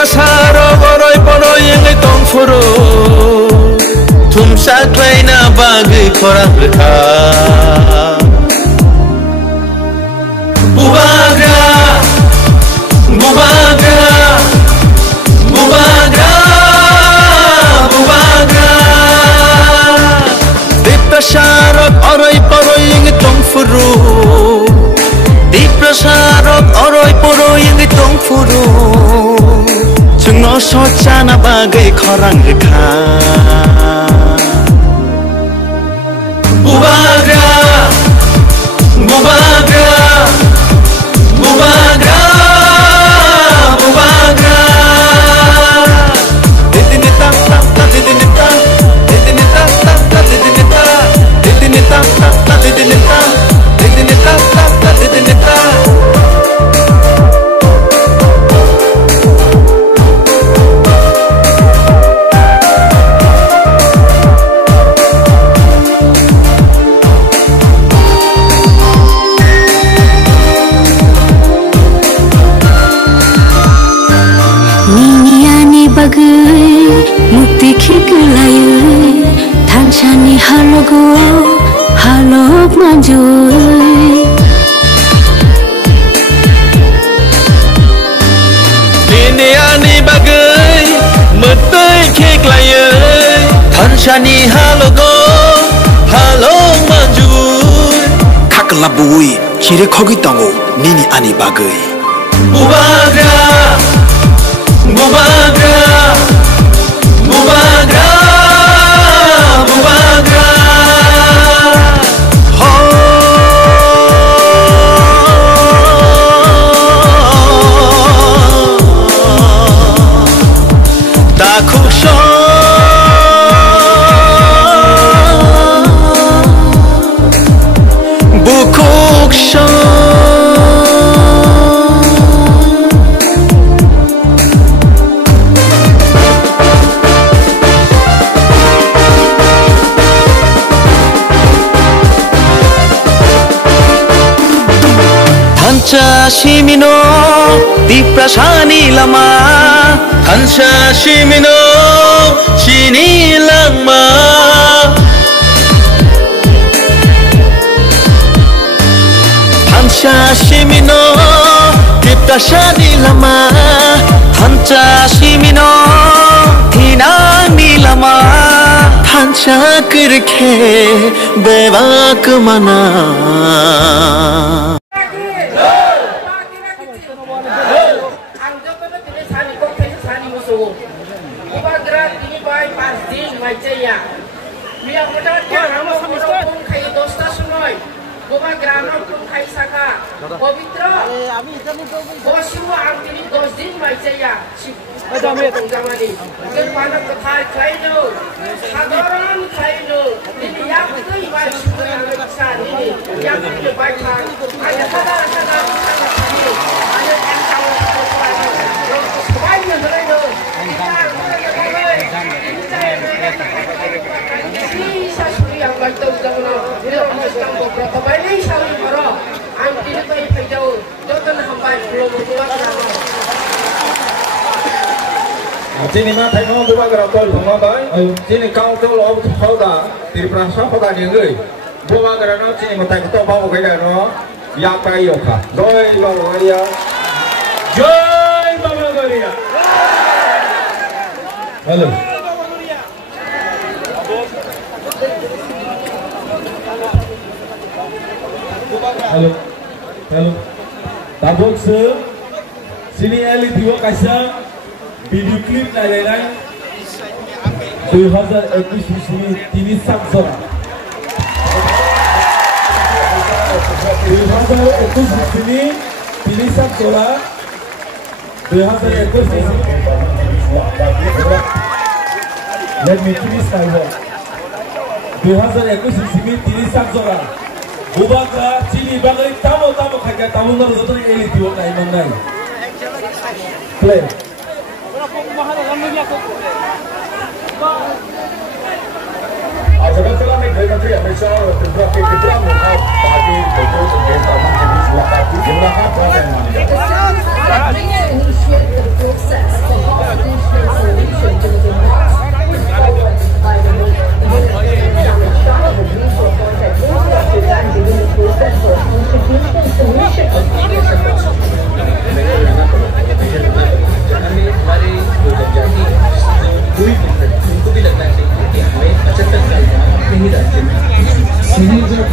prasaro boroi boroi yang tong furu thum saklai na bagi korang rekha bubagra bubagra bubagra bubagra di prasaro boroi boroi yang tong furu di prasaro boroi boroi yang tong furu Cungo socana bagai korang rekha Bubagra Bubagra Bubagra Bubagra Titinita tata titinita Titinita tata titinita Titinita tata titinita Titinita tata titinita Mukti khikelayu Thanchani halogo halok manjoy Diniani bagai Mukti khikelayu Thanchani halogo halok manjoy Kakalabui kire khogi tango nini ani bagai Bubagra Bubagra Bubagra Bubagra Takusho Bukuksho Thancha shimino di prasani lama Thancha shimino shini lama Thancha shimino di prasani lama Thancha shimino thinani lama Thancha kirkhe bevak mana Sini mah thay nong buat gerak tol semua bay. Sini kau tol lo kau dah di perasaan kau dah dengai. Buat gerak nong sini mah thay kau bawa kaya nong ya kaya ka. Joy bawa kaya. Joy bawa kaya. Halo. Halo. Halo. Tabuk se. Sini elit dua kaisa. Video klip lain-lain 2021 ini TV Samsung 2021 ini TV Samsung 2021 let me finish my work 2021 ini TV Samsung Bubaga sini bagai tamu kaya tamu harus terus elit dua kali mengenai play Sebentar lagi dari Menteri Malaysia terbuka kita mengkau bagi berikut dengan tamu jenis waktu jumlah proses. Continue.